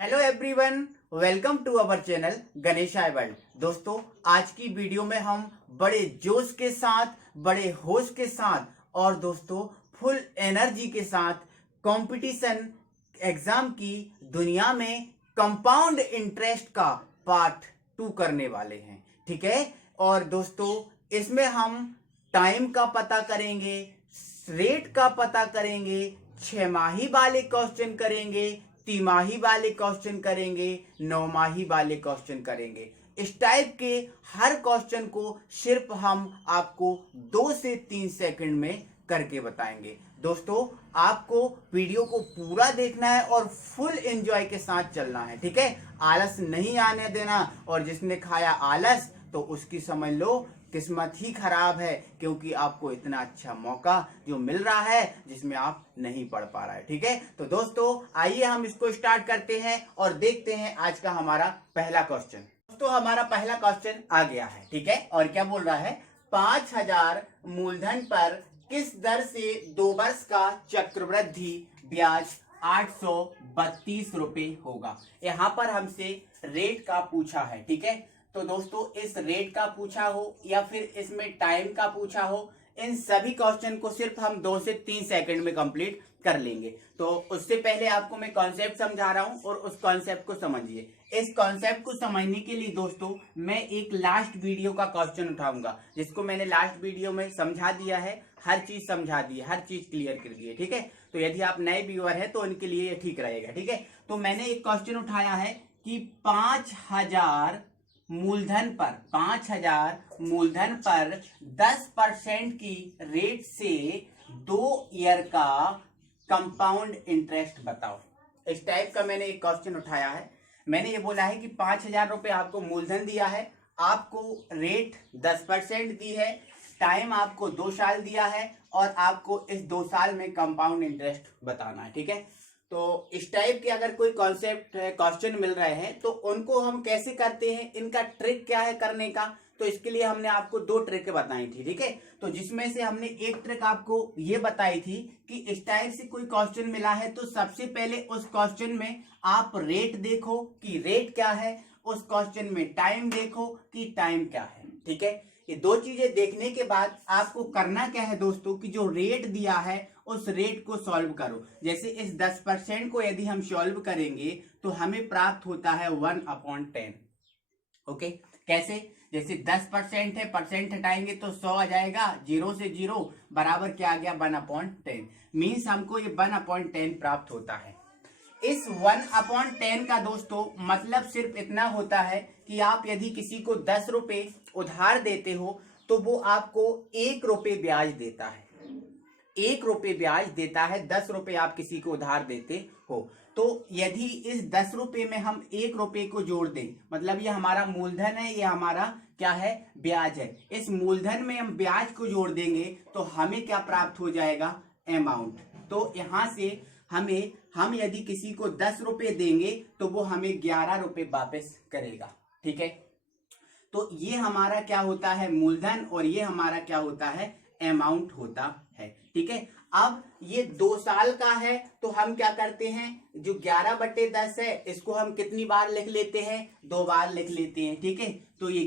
Hello everyone, welcome to our channel Ganeshaya world. दोस्तों, आज की वीडियो में हम बड़े जोश के साथ, बड़े होश के साथ और दोस्तों फुल एनर्जी के साथ कंपटीशन एग्जाम की दुनिया में कंपाउंड इंटरेस्ट का पार्ट 2 करने वाले हैं। ठीक है। और दोस्तों, इसमें हम टाइम का पता करेंगे, रेट का पता करेंगे, 6 माही वाले क्वेश्चन करेंगे, तिमाही वाले क्वेश्चन करेंगे, 9 माही वाले क्वेश्चन करेंगे। इस टाइप के हर क्वेश्चन को सिर्फ हम आपको 2 से 3 सेकंड में करके बताएंगे। दोस्तों, आपको वीडियो को पूरा देखना है और फुल एंजॉय के साथ चलना है। ठीक है। आलस नहीं आने देना, और जिसने खाया आलस तो उसकी समझ लो किस्मत ही खराब है, क्योंकि आपको इतना अच्छा मौका जो मिल रहा है जिसमें आप नहीं पढ़ पा रहा है। ठीक है। तो दोस्तों, आइए हम इसको स्टार्ट करते हैं और देखते हैं आज का हमारा पहला क्वेश्चन। दोस्तों, हमारा पहला क्वेश्चन आ गया है। ठीक है। और क्या बोल रहा है, 5,000 मूलधन पर किस दर से 2 वर्ष का चक्रवृद्धि ब्याज 832 रुपए होगा। यहां पर हमसे रेट का पूछा है। ठीक है। तो दोस्तों, इस रेट का पूछा हो या फिर इसमें टाइम का पूछा हो, इन सभी क्वेश्चन को सिर्फ हम 2 से 3 सेकंड में कंप्लीट कर लेंगे। तो उससे पहले आपको मैं कॉन्सेप्ट समझा रहा हूं और उस कॉन्सेप्ट को समझिए। इस कॉन्सेप्ट को समझने के लिए दोस्तों मैं एक लास्ट वीडियो का क्वेश्चन उठाऊंगा, जिसको मैंने लास्ट वीडियो में समझा दिया है, हर चीज समझा दी है, हर चीज क्लियर कर दी है। ठीक है। तो यदि आप नए व्यूअर है तो उनके लिए ये ठीक रहेगा। ठीक है। तो मैंने एक क्वेश्चन उठाया है कि 5,000 मूलधन पर 5,000 मूलधन पर 10% की रेट से 2 ईयर का कंपाउंड इंटरेस्ट बताओ। इस टाइप का मैंने एक क्वेश्चन उठाया है। मैंने ये बोला है कि 5,000 रुपए आपको मूलधन दिया है, आपको रेट 10% दी है, टाइम आपको 2 साल दिया है और आपको इस 2 साल में कंपाउंड इंटरेस्ट बताना है। ठीक है। तो इस टाइप के अगर कोई कॉन्सेप्ट क्वेश्चन मिल रहे हैं तो उनको हम कैसे करते हैं, इनका ट्रिक क्या है करने का, तो इसके लिए हमने आपको 2 ट्रिक बताई थी। ठीक है। तो जिसमें से हमने एक ट्रिक आपको ये बताई थी कि इस टाइप से कोई क्वेश्चन मिला है तो सबसे पहले उस क्वेश्चन में आप रेट देखो कि रेट क्या है, उस क्वेश्चन में टाइम देखो कि टाइम क्या है। ठीक है। ये 2 चीजें देखने के बाद आपको करना क्या है दोस्तों, कि जो रेट दिया है उस रेट को सॉल्व करो। जैसे इस 10% को यदि हम सॉल्व करेंगे तो हमें प्राप्त होता है 1/10। ओके। कैसे, जैसे 10% है, परसेंट हटाएंगे तो 100 आ जाएगा, 0 से 0 बराबर क्या आ गया, 1/10। मीन्स हमको ये 1/10 प्राप्त होता है। इस 1/10 का दोस्तों मतलब सिर्फ इतना होता है कि आप यदि किसी को 10 रुपए उधार देते हो तो वो आपको 1 रुपए ब्याज देता है। 1 रुपए ब्याज देता है। 10 रुपए आप किसी को उधार देते हो तो यदि इस 10 रुपए में हम 1 रुपए को जोड़ दें, मतलब ये हमारा मूलधन है, ये हमारा क्या है, ब्याज है। इस मूलधन में हम ब्याज को जोड़ देंगे तो हमें क्या प्राप्त हो जाएगा, अमाउंट। तो यहां से हम यदि किसी को 10 रुपए देंगे तो वो हमें 11 रुपए वापस करेगा। ठीक है। तो ये हमारा क्या होता है, मूलधन, और ये हमारा क्या होता है, अमाउंट होता है। ठीक है। अब ये 2 साल का है तो हम क्या करते हैं, जो 11/10 है इसको हम कितनी बार लिख लेते हैं, 2 बार लिख लेते हैं। ठीक है। तो ये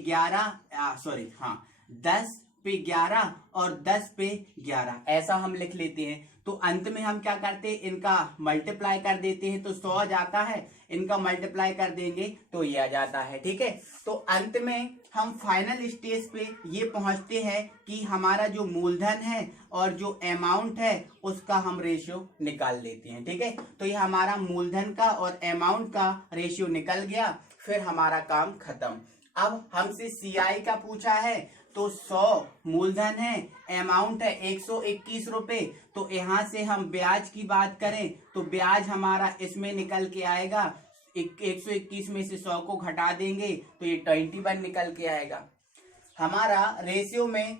10 पे 11 और 10 पे 11 ऐसा हम लिख लेते हैं। तो अंत में हम क्या करते हैं, इनका मल्टीप्लाई कर देते हैं तो 100 आ जाता है, इनका मल्टीप्लाई कर देंगे तो ये आ जाता है। ठीक है। तो अंत में हम फाइनल स्टेज पे ये पहुंचते हैं कि हमारा जो मूलधन है और जो अमाउंट है उसका हम रेशियो निकाल लेते हैं। ठीक है। तो ये हमारा मूलधन का और अमाउंट का रेशियो निकल गया, फिर हमारा काम खत्म। अब हमसे सीआई का पूछा है तो 100 मूलधन है, अमाउंट है 121 रुपए। तो यहां से हम ब्याज की बात करें तो ब्याज हमारा इसमें निकल के आएगा, 121 में से 100 को घटा देंगे तो ये 21 निकल के आएगा। हमारा रेशियो में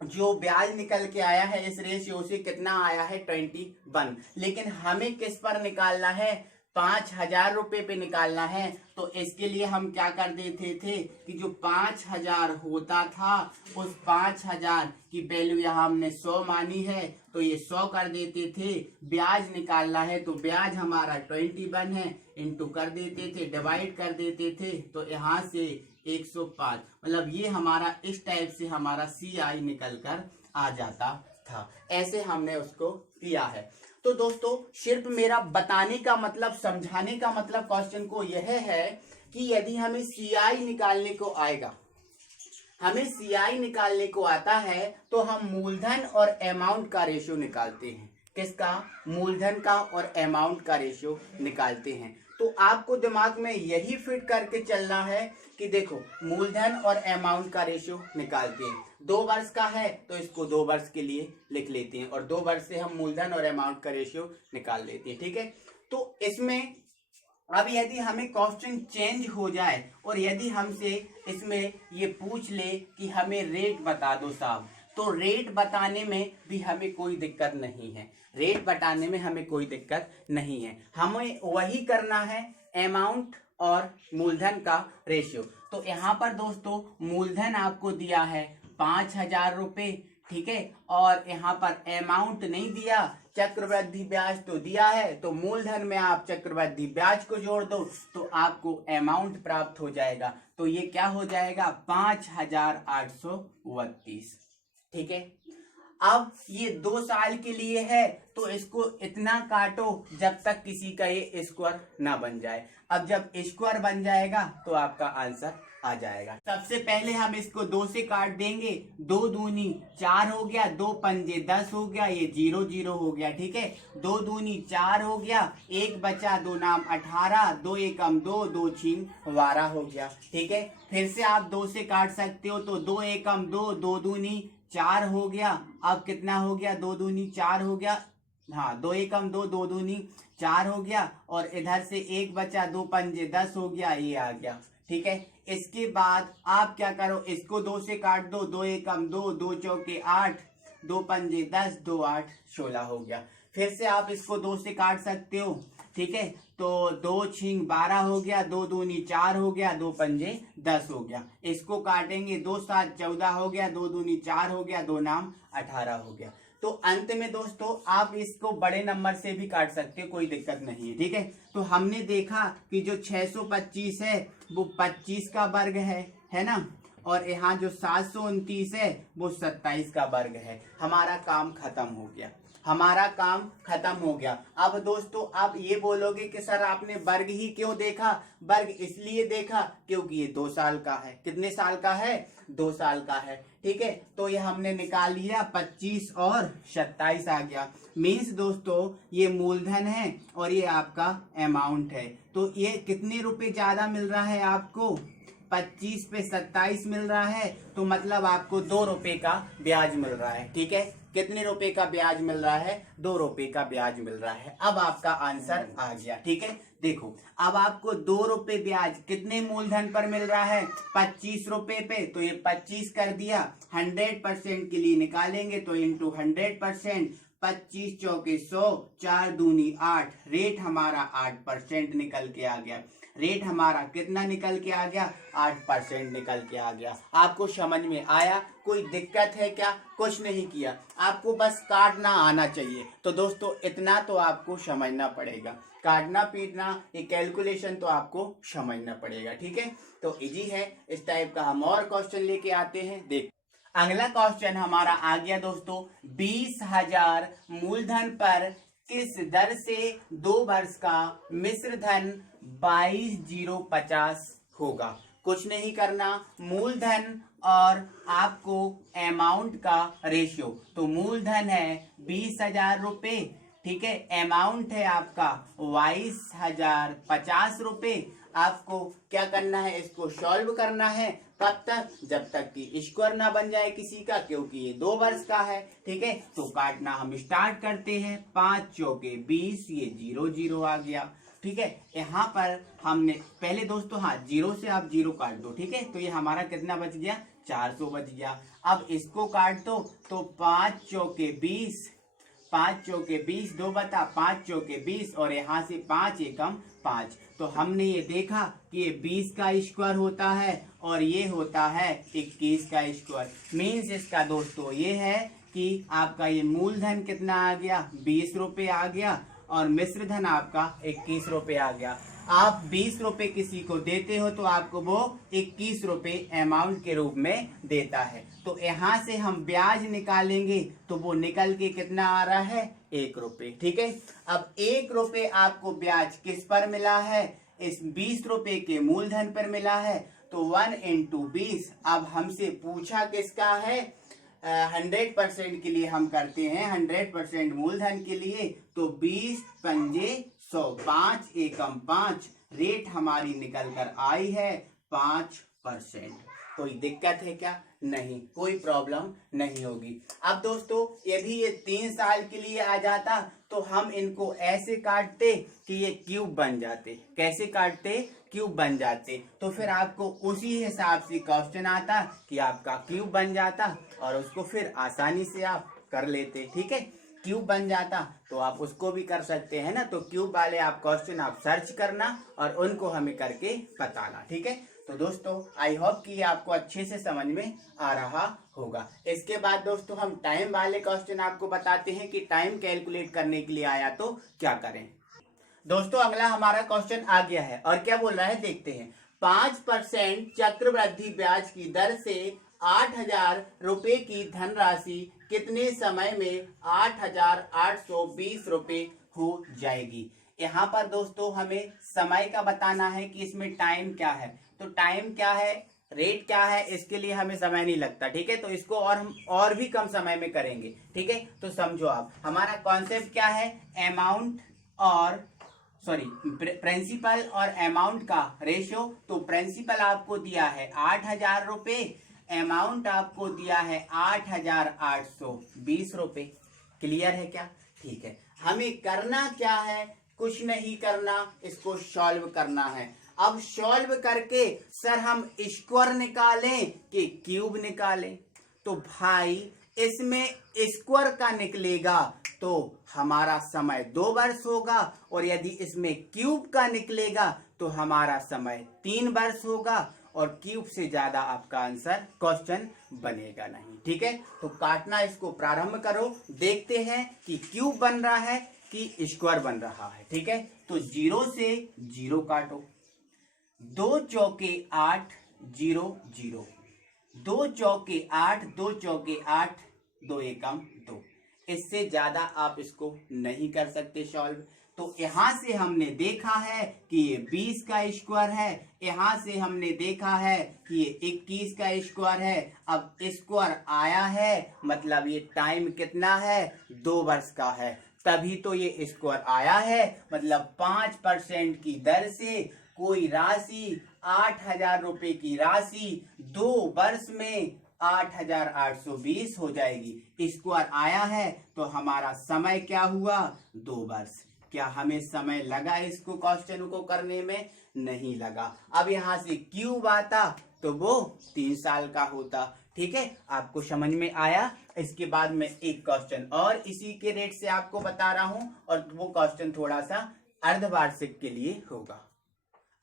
जो ब्याज निकल के आया है, इस रेशियो से कितना आया है, 21। लेकिन हमें किस पर निकालना है, 5,000 रुपए पे निकालना है। तो इसके लिए हम क्या कर देते थे कि जो 5,000 होता था उस 5,000 की वैल्यू यहाँ हमने 100 मानी है तो ये 100 कर देते थे। ब्याज निकालना है तो ब्याज हमारा 21 है, इंटू कर देते थे, डिवाइड कर देते थे, तो यहाँ से 105, मतलब ये हमारा इस टाइप से हमारा CI निकल कर आ जाता था। ऐसे हमने उसको किया है। तो दोस्तों सिर्फ मेरा बताने का मतलब, समझाने का मतलब क्वेश्चन को यह है कि यदि हमें CI निकालने को आएगा, हमें CI निकालने को आता है, तो हम मूलधन और अमाउंट का रेशियो निकालते हैं। किसका? मूलधन का और अमाउंट का रेशियो निकालते हैं। तो आपको दिमाग में यही फिट करके चलना है कि देखो मूलधन और अमाउंट का रेशियो निकालते हैं। 2 वर्ष का है तो इसको 2 वर्ष के लिए लिख लेते हैं और 2 वर्ष से हम मूलधन और अमाउंट का रेशियो निकाल लेते हैं। ठीक है, तो इसमें अब यदि हमें क्वेश्चन चेंज हो जाए और यदि हमसे इसमें ये पूछ ले कि हमें रेट बता दो साहब, तो रेट बताने में भी हमें कोई दिक्कत नहीं है। रेट बताने में हमें कोई दिक्कत नहीं है, हमें वही करना है अमाउंट और मूलधन का रेशियो। तो यहाँ पर दोस्तों मूलधन आपको दिया है 5,000 रुपये, ठीक है, और यहाँ पर अमाउंट नहीं दिया, चक्रवृद्धि ब्याज तो दिया है, तो मूलधन में आप चक्रवृद्धि ब्याज को जोड़ दो तो आपको अमाउंट प्राप्त हो जाएगा। तो ये क्या हो जाएगा? 5,832। ठीक है, अब ये 2 साल के लिए है तो इसको इतना काटो जब तक किसी का ये स्क्वायर ना बन जाए। अब जब स्क्वायर बन जाएगा तो आपका आंसर आ जाएगा। सबसे पहले हम इसको 2 से काट देंगे, 2 दूनी 4 हो गया, 2 पंजे 10 हो गया, ये 0 0 हो गया। ठीक है, 2 दूनी 4 हो गया, 1 बचा, 2 नाम 18, 2 एकम 2, 2 छीन 12 हो गया। ठीक है, फिर से आप 2 से काट सकते हो, तो 2 एकम 2, 2 दूनी 4 हो गया। अब कितना हो गया? 2 दूनी 4 हो गया, हाँ 2 एकम 2, 2 दूनी 4 हो गया, और इधर से 1 बचा, 2 पंजे 10 हो गया, ये आ गया। ठीक है, इसके बाद आप क्या करो, इसको 2 से काट दो, 2 एकम 2, 2 चौके 8, 2 पंजे 10, 2 8 16 हो गया। फिर से आप इसको 2 से काट सकते हो। ठीक है, तो 2 छींग 12 हो गया, 2 दूनी 4 हो गया, 2 पंजे 10 हो गया। इसको काटेंगे, 2 7 14 हो गया, 2 दूनी 4 हो गया, 2 नाम 18 हो गया। तो अंत में दोस्तों आप इसको बड़े नंबर से भी काट सकते हो, कोई दिक्कत नहीं है। ठीक है, तो हमने देखा कि जो 625 है वो 25 का वर्ग है ना, और यहाँ जो 729 है वो 27 का वर्ग है। हमारा काम खत्म हो गया, हमारा काम खत्म हो गया। अब दोस्तों आप ये बोलोगे कि सर आपने वर्ग ही क्यों देखा? वर्ग इसलिए देखा क्योंकि ये 2 साल का है। कितने साल का है? 2 साल का है। ठीक है, तो ये हमने निकाल लिया, 25 और 27 आ गया। मीन्स दोस्तों ये मूलधन है और ये आपका अमाउंट है। तो ये कितने रुपए ज्यादा मिल रहा है आपको? 25 पे 27 मिल रहा है, तो मतलब आपको 2 रुपए का ब्याज मिल रहा है। ठीक है, कितने रुपए का ब्याज मिल रहा है? 2 रुपए का ब्याज मिल रहा है। अब आपका आंसर आ गया। ठीक है, देखो अब आपको 2 रुपए ब्याज कितने मूलधन पर मिल रहा है? 25 रुपए पे, तो ये 25 कर दिया। 100% के लिए निकालेंगे तो इंटू 100%, 25 चौके 100, 4 दूनी 8, रेट हमारा 8% निकल के आ गया। रेट हमारा कितना निकल के आ गया? 8% निकल के आ गया। आपको समझ में आया? कोई दिक्कत है क्या? कुछ नहीं किया, आपको बस काटना आना चाहिए। तो दोस्तों इतना तो आपको समझना पड़ेगा, काटना पीटना ये कैलकुलेशन तो आपको समझना पड़ेगा। ठीक है, तो इजी है। इस टाइप का हम और क्वेश्चन लेके आते हैं। देख अगला क्वेश्चन हमारा आ गया दोस्तों, 20,000 मूलधन पर किस दर से 2 वर्ष का मिश्र धन 22,050 होगा? कुछ नहीं करना, मूलधन और आपको अमाउंट का रेशियो। तो मूलधन है 20,000 रुपये, ठीक है, अमाउंट है आपका 22,050 रुपये। आपको क्या करना है? इसको सॉल्व करना है। कब तक? जब तक कि स्क्वायर ना बन जाए किसी का, क्योंकि ये 2 वर्ष का है। ठीक है, तो काटना हम स्टार्ट करते हैं। 5 चौके 20, ये 0 0 आ गया। ठीक है, यहाँ पर हमने पहले दोस्तों, हाँ 0 से आप 0 काट दो। ठीक है, तो ये हमारा कितना बच गया? 400 बच गया। अब इसको काट दो, तो 5 चौके 20, 5 चौके 20, 2 बता 5 चौके 20, और यहाँ से 5 एकम 5। तो हमने ये देखा कि ये 20 का स्क्वायर होता है और ये होता है 21 का स्क्वायर। मीन्स इसका दोस्तों ये है कि आपका ये मूलधन कितना आ गया? 20 रुपये आ गया, और मिश्र धन आपका 21 रुपये आ गया। आप 20 रुपए किसी को देते हो तो आपको वो 21 रुपए अमाउंट के रूप में देता है। तो यहाँ से हम ब्याज निकालेंगे तो वो निकल के कितना आ रहा है, 1 रुपए। ठीक है, अब 1 रुपए आपको ब्याज किस पर मिला है, इस 20 रुपए के मूलधन पर मिला है। तो 1 into 20, अब हमसे पूछा किसका है, 100% के लिए हम करते हैं 100% मूलधन के लिए। तो 20 पंजे 100, 5 एकम 5, रेट हमारी निकल कर आई है 5%। कोई दिक्कत है क्या, नहीं, कोई प्रॉब्लम नहीं होगी। अब दोस्तों यदि ये 3 साल के लिए आ जाता तो हम इनको ऐसे काटते कि ये क्यूब बन जाते। कैसे काटते, क्यूब बन जाते। तो फिर आपको उसी हिसाब से क्वेश्चन आता कि आपका क्यूब बन जाता और उसको फिर आसानी से आप कर लेते। ठीक है, क्यूब बन जाता तो आप उसको भी कर सकते हैं ना। तो क्यूब वाले आप क्वेश्चन आप सर्च करना और उनको हमें करके बताना। ठीक है, तो दोस्तों आई होप कि ये आपको अच्छे से समझ में आ रहा होगा। इसके बाद दोस्तों हम टाइम वाले क्वेश्चन आपको बताते हैं कि टाइम कैलकुलेट करने के लिए आया तो क्या करें। दोस्तों अगला हमारा क्वेश्चन आ गया है और क्या बोल रहा है देखते हैं। 5% चक्रवृद्धि ब्याज की दर से 8,000 रुपए की धनराशि कितने समय में 8,820 रुपए हो जाएगी। यहाँ पर दोस्तों हमें समय का बताना है कि इसमें टाइम क्या है। तो टाइम क्या है, रेट क्या है, इसके लिए हमें समय नहीं लगता। ठीक है, तो इसको और हम और भी कम समय में करेंगे। ठीक है, तो समझो आप हमारा कॉन्सेप्ट क्या है, अमाउंट और प्रिंसिपल और अमाउंट का रेशियो। तो प्रिंसिपल आपको दिया है 8,000 रुपए, अमाउंट आपको दिया है 8,820 रुपए। क्लियर है क्या, ठीक है। हमें करना क्या है, कुछ नहीं करना, इसको सॉल्व करना है। अब सॉल्व करके सर हम स्क्वायर निकालें कि क्यूब निकालें। तो भाई इसमें स्क्वायर का निकलेगा तो हमारा समय 2 वर्ष होगा और यदि इसमें क्यूब का निकलेगा तो हमारा समय 3 वर्ष होगा और क्यूब से ज्यादा आपका आंसर क्वेश्चन बनेगा नहीं। ठीक है, तो काटना इसको प्रारंभ करो, देखते हैं कि क्यूब बन रहा है कि स्क्वायर बन रहा है। ठीक है, तो 0 से 0 काटो, 2 चौके 8, 0 0, 2 चौके 8, 2 चौके 8, 2 एकम 2। इससे ज्यादा आप इसको नहीं कर सकते सॉल्व। तो यहां से हमने देखा है कि ये 20 का स्क्वायर है, यहां से हमने देखा है कि ये 21 का स्क्वायर है। अब स्क्वायर आया है मतलब ये टाइम कितना है, 2 वर्ष का है, तभी तो ये स्क्वायर आया है। मतलब 5% की दर से कोई राशि 8,000 रुपए की राशि 2 वर्ष में 8,820 हो जाएगी। स्क्वायर आया है तो हमारा समय क्या हुआ, 2 वर्ष। क्या हमें समय लगा इसको क्वेश्चन को करने में, नहीं लगा। अब यहां से क्यूब आता तो वो 3 साल का होता। ठीक है, आपको समझ में आया। इसके बाद में एक क्वेश्चन और इसी के रेट से आपको बता रहा हूं और वो क्वेश्चन थोड़ा सा अर्धवार्षिक के लिए होगा।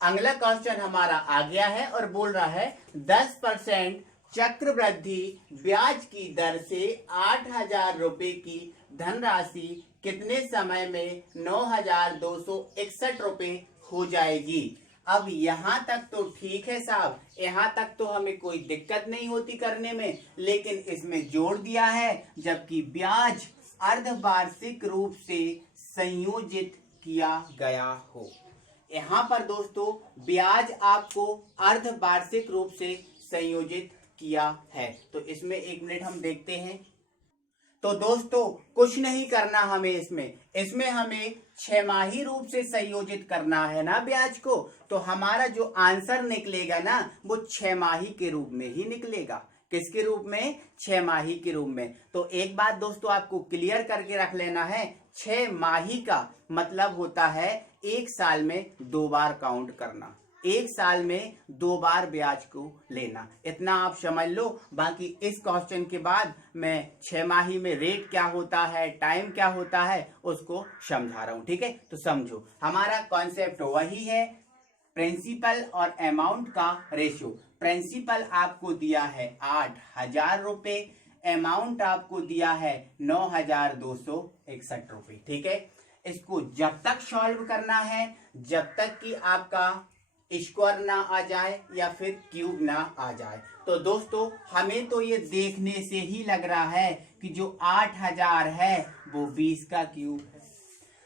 अगला क्वेश्चन हमारा आ गया है और बोल रहा है 10% चक्रवृद्धि ब्याज की दर से 8,000 रुपए की धनराशि कितने समय में 9,261 रुपए हो जाएगी। अब यहां तक तो ठीक है साहब, यहां तक तो हमें कोई दिक्कत नहीं होती करने में, लेकिन इसमें जोड़ दिया है जबकि ब्याज अर्धवार्षिक रूप से संयोजित किया गया हो। यहाँ पर दोस्तों ब्याज आपको अर्धवार्षिक रूप से संयोजित किया है। तो इसमें 1 मिनट हम देखते हैं। तो दोस्तों कुछ नहीं करना हमें, इसमें हमें 6माही रूप से संयोजित करना है ना ब्याज को। तो हमारा जो आंसर निकलेगा ना वो 6माही के रूप में ही निकलेगा। किसके रूप में, 6माही के रूप में। तो एक बात दोस्तों आपको क्लियर करके रख लेना है, 6माही का मतलब होता है 1 साल में 2 बार काउंट करना, 1 साल में 2 बार ब्याज को लेना। इतना आप समझ लो। बाकी इस क्वेश्चन के बाद मैं 6माही में रेट क्या होता है, टाइम क्या होता है, उसको समझा रहा हूं। ठीक है, तो समझो हमारा कॉन्सेप्ट वही है, प्रिंसिपल और अमाउंट का रेशियो। प्रिंसिपल आपको दिया है 8,000 रुपए, अमाउंट आपको दिया है 9,261 रुपए। ठीक है, इसको जब तक सॉल्व करना है जब तक कि आपका स्क्वायर ना आ जाए या फिर क्यूब ना आ जाए। तो दोस्तों हमें तो ये देखने से ही लग रहा है कि जो 8000 है वो 20 का क्यूब है,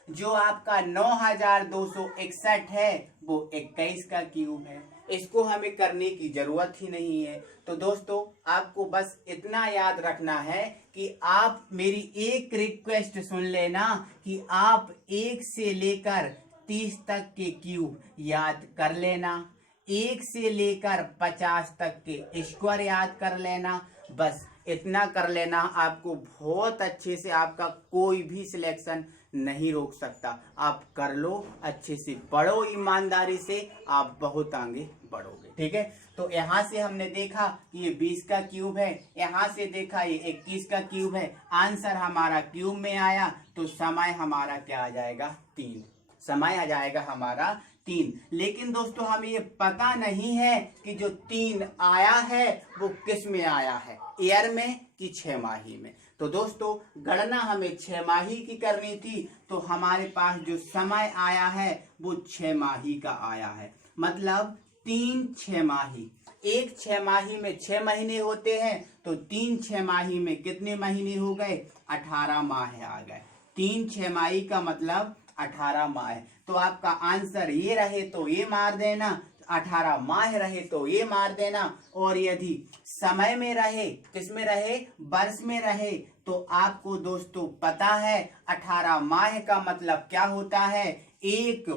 जो आपका 9261 है वो 21 का क्यूब है। इसको हमें करने की जरूरत ही नहीं है। तो दोस्तों आपको बस इतना याद रखना है कि आप मेरी एक रिक्वेस्ट सुन लेना कि आप 1 से लेकर 30 तक के क्यूब याद कर लेना, 1 से लेकर 50 तक के स्क्वायर याद कर लेना। बस इतना कर लेना, आपको बहुत अच्छे से आपका कोई भी सिलेक्शन नहीं रोक सकता। आप कर लो, अच्छे से पढ़ो, ईमानदारी से, आप बहुत आगे बढ़ोगे। ठीक है, तो यहाँ से हमने देखा कि ये 20 का क्यूब है, यहाँ से देखा ये 21 का क्यूब है। आंसर हमारा क्यूब में आया तो समय हमारा क्या आ जाएगा? 3। समय आ जाएगा हमारा 3। लेकिन दोस्तों हमें ये पता नहीं है कि जो 3 आया है वो किस में आया है, ईयर में कि 6माही में। तो दोस्तों गणना हमें 6माही की करनी थी, तो हमारे पास जो समय आया है वो 6माही का आया है। मतलब 3 6माही, एक 6माही में 6 महीने होते हैं, तो 3 6माही में कितने महीने हो गए? 18 माह आ गए। 3 6माही का मतलब 18 माह। तो आपका आंसर ये रहे तो ये मार देना, 18 माह रहे तो ये मार देना, और यदि समय में रहे, किस में रहे? वर्ष में रहे, तो आपको दोस्तों पता है 18 माह का मतलब क्या होता है? एक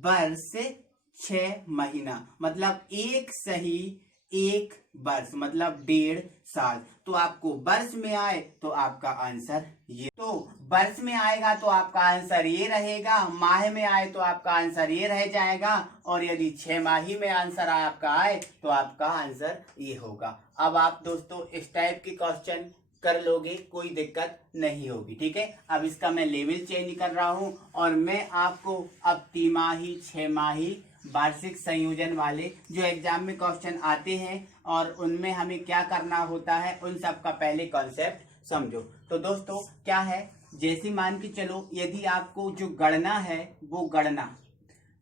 वर्ष 6 महीना, मतलब एक सही 1 वर्ष मतलब 1.5 साल। तो आपको वर्ष में आए तो आपका आंसर ये, तो वर्ष में आएगा तो आपका आंसर ये रहेगा, माह में आए तो आपका आंसर ये रह जाएगा, और यदि 6माही में आंसर आपका आए तो आपका आंसर ये होगा। अब आप दोस्तों इस टाइप के क्वेश्चन कर लोगे, कोई दिक्कत नहीं होगी। ठीक है, अब इसका मैं लेवल चेंज कर रहा हूं और मैं आपको अब तिमाही, 6माही, वार्षिक संयोजन वाले जो एग्जाम में क्वेश्चन आते हैं और उनमें हमें क्या करना होता है उन सब का पहले कॉन्सेप्ट समझो। तो दोस्तों क्या है, जैसे मान के चलो यदि आपको जो गणना है वो गणना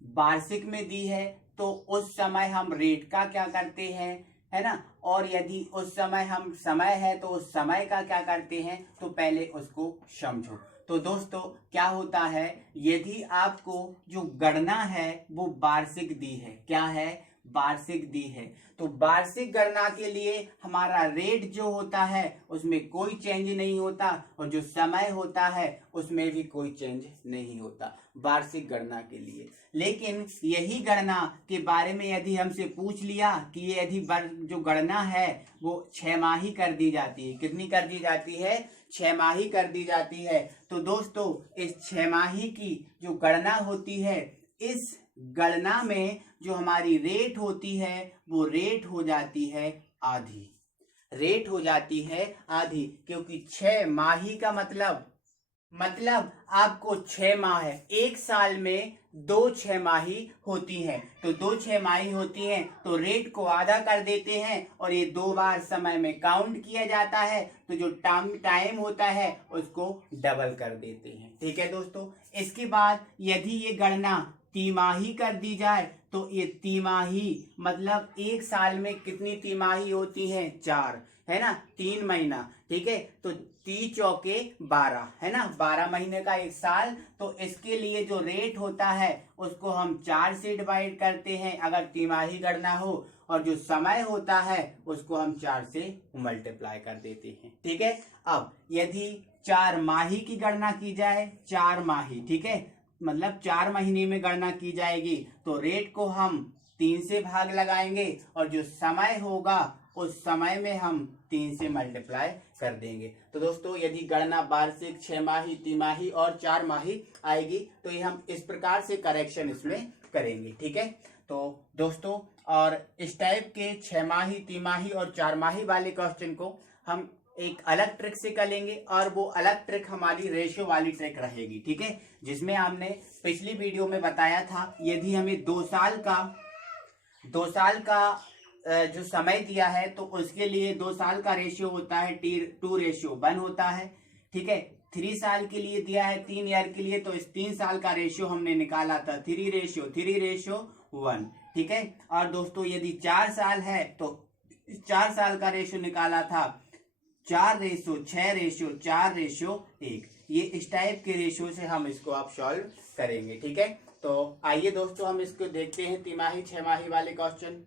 वार्षिक में दी है, तो उस समय हम रेट का क्या करते हैं, है ना, और यदि उस समय हम समय है तो उस समय का क्या करते हैं, तो पहले उसको समझो। तो दोस्तों क्या होता है, यदि आपको जो गणना है वो वार्षिक दी है, क्या है? वार्षिक दी है, तो वार्षिक गणना के लिए हमारा रेट जो होता है उसमें कोई चेंज नहीं होता, और जो समय होता है उसमें भी कोई चेंज नहीं होता वार्षिक गणना के लिए। लेकिन यही गणना के बारे में यदि हमसे पूछ लिया कि ये यदि जो गणना है वो 6माही कर दी जाती है, कितनी कर दी जाती है? 6माही कर दी जाती है। तो दोस्तों इस 6माही की जो गणना होती है, इस गणना में जो हमारी रेट होती है वो रेट हो जाती है आधी, रेट हो जाती है आधी, क्योंकि 6माही का मतलब आपको 6 माह है, एक साल में 2 6माही होती हैं, तो 2 6माही होती हैं तो रेट को आधा कर देते हैं और ये 2 बार समय में काउंट किया जाता है, तो जो टाइम होता है उसको डबल कर देते हैं। ठीक है दोस्तों, इसके बाद यदि ये गणना तिमाही कर दी जाए तो ये तिमाही मतलब एक साल में कितनी तिमाही होती हैं? 4, है ना, 3 महीना। ठीक है, तो 3 चौके 12, है ना, 12 महीने का एक साल। तो इसके लिए जो रेट होता है उसको हम 4 से डिवाइड करते हैं अगर तिमाही गणना हो, और जो समय होता है उसको हम 4 से मल्टीप्लाई कर देते हैं। ठीक है, अब यदि 4 माही की गणना की जाए, 4 माही, ठीक है, मतलब 4 महीने में गणना की जाएगी, तो रेट को हम 3 से भाग लगाएंगे और जो समय होगा उस समय में हम 3 से मल्टीप्लाई कर देंगे। तो दोस्तों यदि गणना वार्षिक, 6माही, तिमाही और 4 माही आएगी तो ये हम इस प्रकार से करेक्शन इसमें करेंगे। ठीक है, तो दोस्तों और इस टाइप के 6माही, तिमाही और 4माही वाले क्वेश्चन को हम एक अलग ट्रिक से करेंगे, और वो अलग ट्रिक हमारी रेशियो वाली ट्रिक रहेगी। ठीक है, जिसमें हमने पिछली वीडियो में बताया था यदि हमें 2 साल का जो समय दिया है तो उसके लिए 2 साल का रेशियो होता है 2:1 होता है। ठीक है, 3 साल के लिए दिया है, 3 ईयर के लिए, तो इस 3 साल का रेशियो हमने निकाला था 3:1, ठीक है। और दोस्तों यदि 4 साल है तो 4 साल का रेशियो निकाला था 4:6:4:1। ये इस टाइप के रेशियो से हम इसको आप सॉल्व करेंगे, ठीक है। तो आइए दोस्तों हम इसको देखते हैं तिमाही छमाही वाले क्वेश्चन।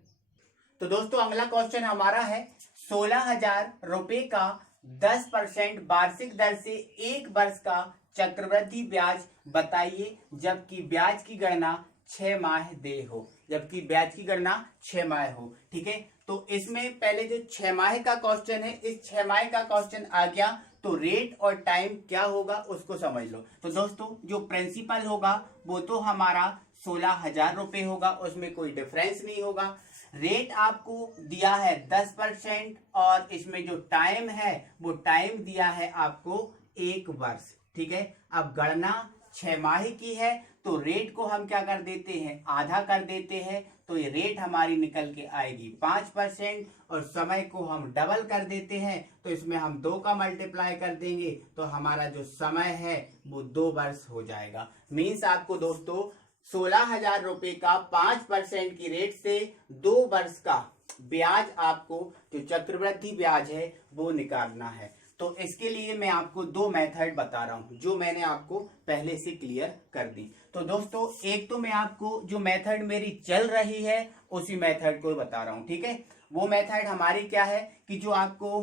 तो दोस्तों अगला क्वेश्चन हमारा है 16,000 रुपए का 10% वार्षिक दर से 1 वर्ष का चक्रवृद्धि ब्याज बताइए, जबकि ब्याज की गणना 6 माह दे हो, जबकि ब्याज की गणना 6 माह हो, ठीक है। तो इसमें पहले जो 6 माह का क्वेश्चन है, इस 6 माह का क्वेश्चन आ गया तो रेट और टाइम क्या होगा उसको समझ लो। तो दोस्तों जो प्रिंसिपल होगा वो तो हमारा 16,000 रुपए होगा, उसमें कोई डिफरेंस नहीं होगा। रेट आपको दिया है 10% और इसमें जो टाइम है वो टाइम दिया है आपको 1 वर्ष, ठीक है। अब गणना 6 माह की है तो रेट को हम क्या कर देते हैं, आधा कर देते हैं, तो ये रेट हमारी निकल के आएगी 5% और समय को हम डबल कर देते हैं तो इसमें हम 2 का मल्टीप्लाई कर देंगे तो हमारा जो समय है वो 2 वर्ष हो जाएगा। मीन्स आपको दोस्तों 16,000 रुपए का 5% की रेट से 2 वर्ष का ब्याज, आपको जो चक्रवृद्धि ब्याज है वो निकालना है। तो इसके लिए मैं आपको 2 मेथड बता रहा हूं जो मैंने आपको पहले से क्लियर कर दी। तो दोस्तों एक तो मैं आपको जो मेथड मेरी चल रही है उसी मेथड को बता रहा हूं, ठीक है। वो मेथड हमारी क्या है कि जो आपको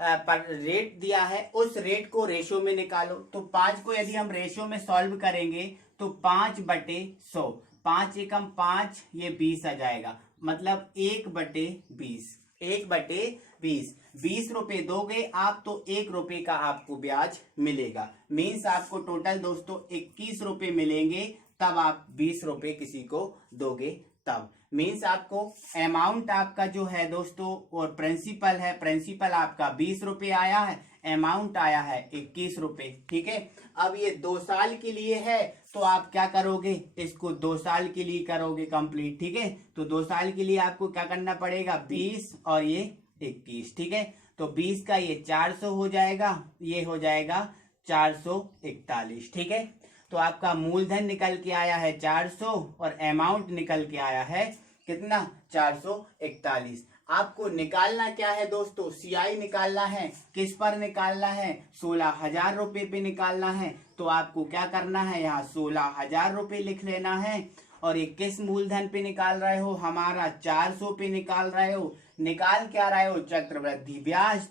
पर रेट दिया है उस रेट को रेशियो में निकालो। तो 5 को यदि हम रेशियो में सॉल्व करेंगे तो 5/100, 5 एकम 5, ये 20 आ जाएगा, मतलब 1/20, 1/20। 20 रुपए दोगे आप तो 1 रुपए का आपको ब्याज मिलेगा। मीन्स आपको टोटल दोस्तों 21 रुपए मिलेंगे, तब आप 20 रुपए किसी को दोगे तब। मीन्स आपको अमाउंट आपका जो है दोस्तों और प्रिंसिपल है, प्रिंसिपल आपका 20 रुपए आया है, अमाउंट आया है 21 रुपए, ठीक है। अब ये 2 साल के लिए है तो आप क्या करोगे, इसको 2 साल के लिए करोगे कंप्लीट, ठीक है। तो 2 साल के लिए आपको क्या करना पड़ेगा, 20 और ये 21, ठीक है। तो 20 का ये 400 हो जाएगा, ये हो जाएगा 441, ठीक है। तो आपका मूलधन निकल के आया है 400 और अमाउंट निकल के आया है कितना, 441। आपको निकालना क्या है दोस्तों, सीआई निकालना है। किस पर निकालना है, 16,000 रुपए पे निकालना है। तो आपको क्या करना है, यहाँ 16,000 रुपए लिख लेना है। और ये किस मूलधन पे निकाल रहे हो, हमारा 400 पे निकाल रहे हो। निकाल क्या रहे हो, चक्रवृद्धि ब्याज।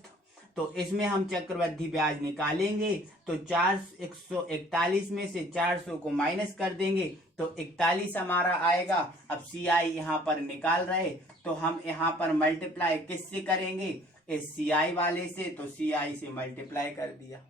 तो इसमें हम चक्रवृद्धि ब्याज निकालेंगे तो 141 में से 400 को माइनस कर देंगे तो 41 हमारा आएगा। अब सीआई यहाँ पर निकाल रहे तो हम यहाँ पर मल्टीप्लाई किससे करेंगे, इस सीआई वाले से, तो सीआई से मल्टीप्लाई कर दिया।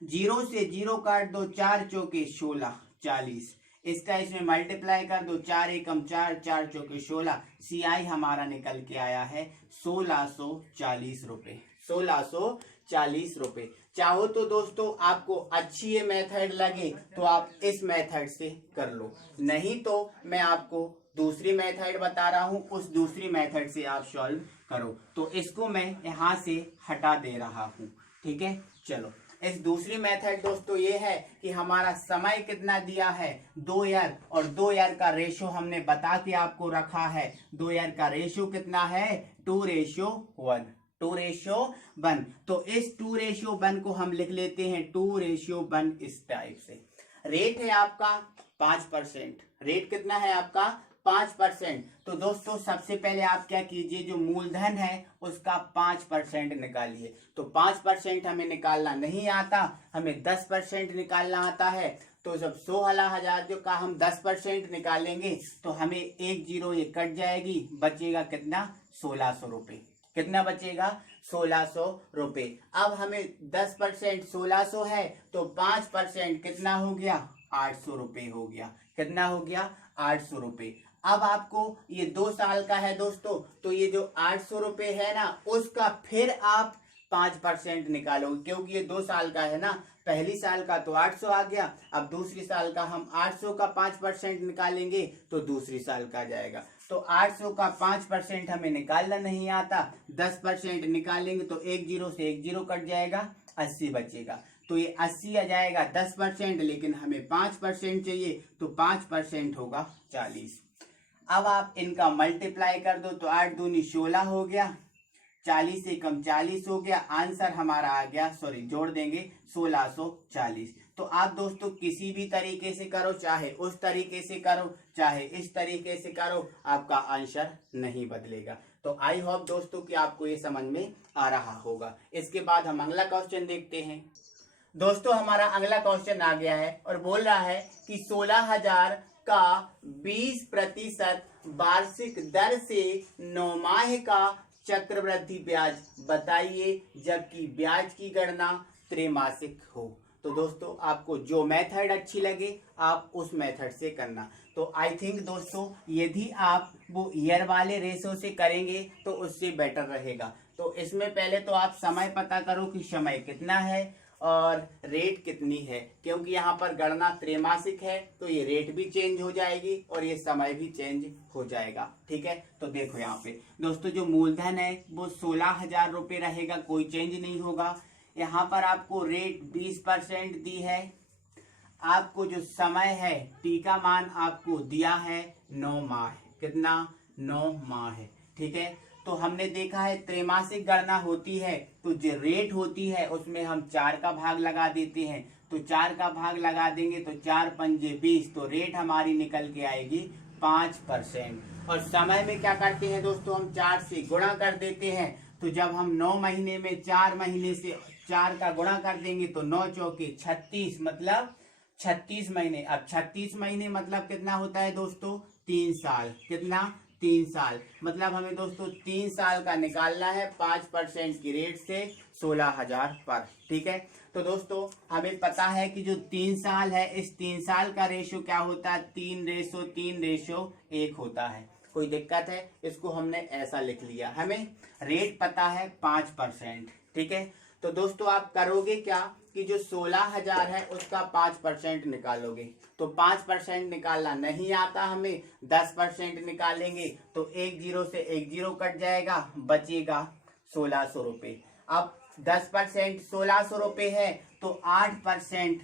0 से 0 काट दो, 4 चौके 16, 40। इसका इसमें मल्टीप्लाई कर दो, 4 एकम 4, 4 चौके 16। सीआई हमारा निकल के आया है 1640 रुपए, 1640 रुपए। चाहो तो दोस्तों आपको अच्छी ये मेथड लगे तो आप इस मेथड से कर लो, नहीं तो मैं आपको दूसरी मेथड बता रहा हूं, उस दूसरी मेथड से आप सॉल्व करो। तो इसको मैं यहां से हटा दे रहा हूं, ठीक है। चलो इस दूसरी मेथड दोस्तों ये है कि हमारा समय कितना दिया है, 2 ईयर, और 2 ईयर का रेशियो हमने बता के आपको रखा है। 2 ईयर का रेशियो कितना है, 2:1, 2:1। तो इस 2:1 को हम लिख लेते हैं 2:1 इस टाइप से। रेट है आपका 5%, रेट कितना है आपका 5%। तो दोस्तों सबसे पहले आप क्या कीजिए, जो मूलधन है उसका 5% निकालिए। तो 5% हमें निकालना नहीं आता, हमें 10% निकालना आता है। तो जब 16,000 जो का हम 10% निकालेंगे तो हमें 1 0 ये कट जाएगी, बचेगा कितना, 1600 रुपए। कितना बचेगा, 1600 रुपए। अब हमें 10% 1600 है तो 5% कितना हो गया, 800 रुपए हो गया। कितना हो गया, 800 रुपए। अब आपको ये 2 साल का है दोस्तों, तो ये जो 800 रुपए है ना, उसका फिर आप 5% निकालोगे, क्योंकि ये 2 साल का है ना। पहली साल का तो 800 आ गया, अब दूसरी साल का हम 800 का 5% निकालेंगे तो दूसरी साल का जाएगा। तो 800 का 5% हमें निकालना नहीं आता, 10% निकालेंगे तो 1 0 से 1 0 कट जाएगा, 80 बचेगा। तो ये 80 आ जाएगा 10%, लेकिन हमें 5% चाहिए तो 5% होगा 40। अब आप इनका मल्टीप्लाई कर दो तो 8 दूनी 16 हो गया, 40 से कम 40 हो गया, आंसर हमारा आ गया, सॉरी जोड़ देंगे 1640। तो आप दोस्तों किसी भी तरीके से करो, चाहे उस तरीके से करो चाहे इस तरीके से करो, आपका आंसर नहीं बदलेगा। तो आई होप दोस्तों कि आपको ये समझ में आ रहा होगा। इसके बाद हम अगला क्वेश्चन देखते हैं। दोस्तों हमारा अगला क्वेश्चन आ गया है और बोल रहा है कि 16,000 का 20% वार्षिक दर से 9 माह का चक्रवृद्धि ब्याज बताइए, जबकि ब्याज की गणना त्रैमासिक हो। तो दोस्तों आपको जो मेथड अच्छी लगे आप उस मेथड से करना। तो आई थिंक दोस्तों यदि आप वो ईयर वाले रेशो से करेंगे तो उससे बेटर रहेगा। तो इसमें पहले तो आप समय पता करो कि समय कितना है और रेट कितनी है, क्योंकि यहाँ पर गणना त्रैमासिक है तो ये रेट भी चेंज हो जाएगी और ये समय भी चेंज हो जाएगा। ठीक है, तो देखो यहाँ पे दोस्तों जो मूलधन है वो 16,000 रुपये रहेगा, कोई चेंज नहीं होगा। यहाँ पर आपको रेट 20% दी है, आपको जो समय है टी का मान आपको दिया है 9 माह, कितना 9 माह है। ठीक है, तो हमने देखा है त्रैमासिक गणना होती है तो जो रेट होती है उसमें हम 4 का भाग लगा देते हैं, तो 4 का भाग लगा देंगे तो 4 पंजे 20, तो रेट हमारी निकल के आएगी 5%। और समय में क्या करते हैं दोस्तों, हम 4 से गुणा कर देते हैं, तो जब हम 9 महीने में 4 महीने से 4 का गुणा कर देंगे तो 9 चौके 36, मतलब 36 महीने। अब 36 महीने मतलब कितना होता है दोस्तों, 3 साल, कितना 3 साल, मतलब हमें दोस्तों 3 साल का निकालना है 5% की रेट से 16,000 पर। ठीक है, तो दोस्तों हमें पता है कि जो 3 साल है इस 3 साल का रेशो क्या होता है, 3:3:1 होता है। कोई दिक्कत है, इसको हमने ऐसा लिख लिया। हमें रेट पता है 5%। ठीक है, तो दोस्तों आप करोगे क्या कि जो 16,000 है उसका 5% निकालोगे। तो 5% निकालना नहीं आता हमें, 10% निकालेंगे तो 1 0 से 1 0 कट जाएगा, बचेगा 1600 रुपये। अब 10% 1600 रुपये है तो 5%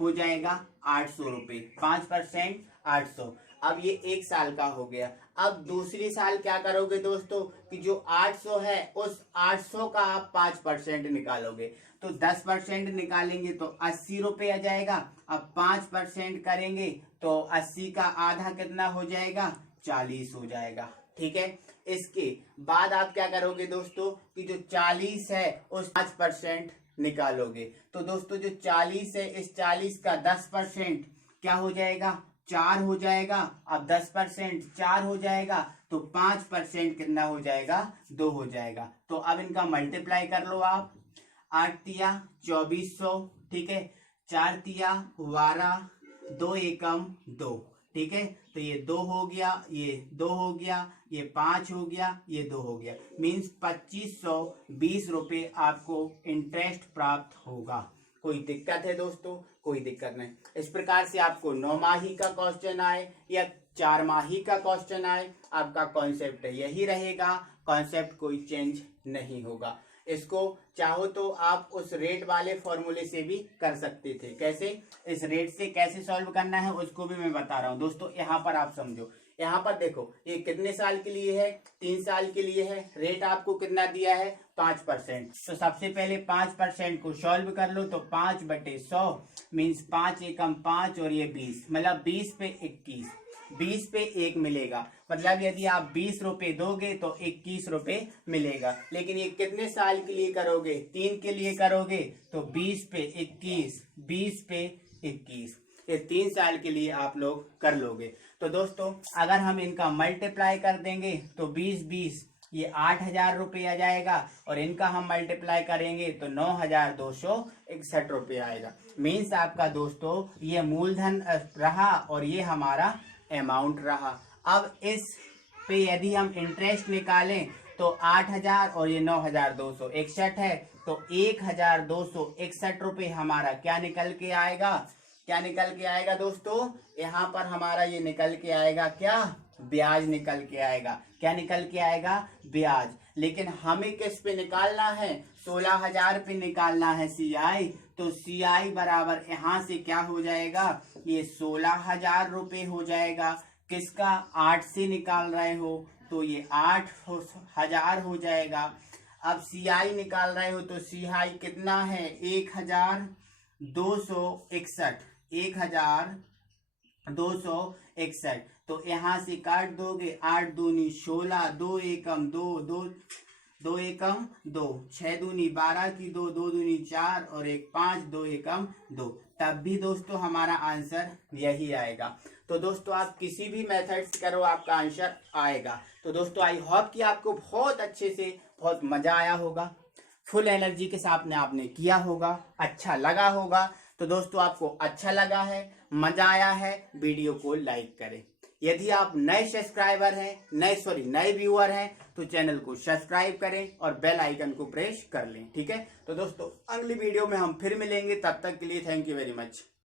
हो जाएगा 800 रुपये, 5% 800। अब ये 1 साल का हो गया। अब दूसरी साल क्या करोगे दोस्तों कि जो 800 है उस 800 का आप 5% निकालोगे, तो 10% निकालेंगे तो 80 रुपये आ जाएगा। अब 5% करेंगे तो 80 का आधा कितना हो जाएगा, 40 हो जाएगा। ठीक है, इसके बाद आप क्या करोगे दोस्तों कि जो 40 है उस 5% निकालोगे, तो दोस्तों जो 40 है इस 40 का 10% क्या हो जाएगा, 4 हो जाएगा। अब 10% 4 हो जाएगा तो 5% कितना हो जाएगा, 2 हो जाएगा। तो अब इनका मल्टीप्लाई कर लो आप, 8 तिया 2400, ठीक है, 4 तिया 12, 2 एकम 2, ठीक है, तो ये 2 हो गया, ये 2 हो गया, ये 5 हो गया, ये 2 हो गया, मीन्स 2520 रुपये आपको इंटरेस्ट प्राप्त होगा। कोई दिक्कत है दोस्तों, कोई दिक्कत नहीं। इस प्रकार से आपको 9 माही का क्वेश्चन आए या 4 माही का क्वेश्चन आए, आपका कॉन्सेप्ट यही रहेगा, कॉन्सेप्ट कोई चेंज नहीं होगा। इसको चाहो तो आप उस रेट वाले फॉर्मूले से भी कर सकते थे। कैसे, इस रेट से कैसे सॉल्व करना है उसको भी मैं बता रहा हूं दोस्तों। यहाँ पर आप समझो, यहाँ पर देखो ये कितने साल के लिए है, 3 साल के लिए है, रेट आपको कितना दिया है 5%। तो सबसे पहले 5% को सॉल्व कर लो, तो 5/100 मीन्स 5 एकम 5 और ये 20, मतलब 20 पे 21, 20 पे 1 मिलेगा, मतलब यदि आप 20 रुपए दोगे तो 21 रुपए मिलेगा। लेकिन ये कितने साल के लिए करोगे, 3 के लिए करोगे, तो 20 पे 21, 20 पे 21, ये 3 साल के लिए आप लोग कर लोगे। तो दोस्तों अगर हम इनका मल्टीप्लाई कर देंगे तो 20 ये 8,000 रुपये आ जाएगा, और इनका हम मल्टीप्लाई करेंगे तो 9,261 रुपये आएगा। मीन्स आपका दोस्तों ये मूलधन रहा और ये हमारा अमाउंट रहा। अब इस पे यदि हम इंटरेस्ट निकालें तो 8,000 और ये 9,261 है, तो 1,261 रुपये हमारा क्या निकल के आएगा, क्या निकल के आएगा दोस्तों, यहाँ पर हमारा ये निकल के आएगा क्या, ब्याज निकल के आएगा। क्या निकल के आएगा? ब्याज। लेकिन हमें किस पे निकालना है? 16,000 पे निकालना है CI। तो CI बराबर यहां से क्या हो जाएगा? ये 16,000 रुपये हो जाएगा। किसका? 8 से निकाल रहे हो तो ये 8,000 हो जाएगा। अब CI निकाल रहे हो तो CI कितना है? 1,261। 1,261। तो यहां से काट दोगे, 8 दूनी 16, 2 एकम 2, 2 एकम 2, 6 दूनी 12 की 2, 2 दूनी 4 और 1 5, 2 एकम 2। तब भी दोस्तों हमारा आंसर यही आएगा। तो दोस्तों आप किसी भी मेथड से करो आपका आंसर आएगा। तो दोस्तों आई होप कि आपको बहुत अच्छे से बहुत मजा आया होगा, फुल एनर्जी के साथ में आपने किया होगा, अच्छा लगा होगा। तो दोस्तों आपको अच्छा लगा है, मजा आया है, वीडियो को लाइक करें। यदि आप नए सब्सक्राइबर हैं, नए व्यूअर हैं तो चैनल को सब्सक्राइब करें और बेल आइकन को प्रेस कर लें। ठीक है, तो दोस्तों अगली वीडियो में हम फिर मिलेंगे। तब तक के लिए थैंक यू वेरी मच।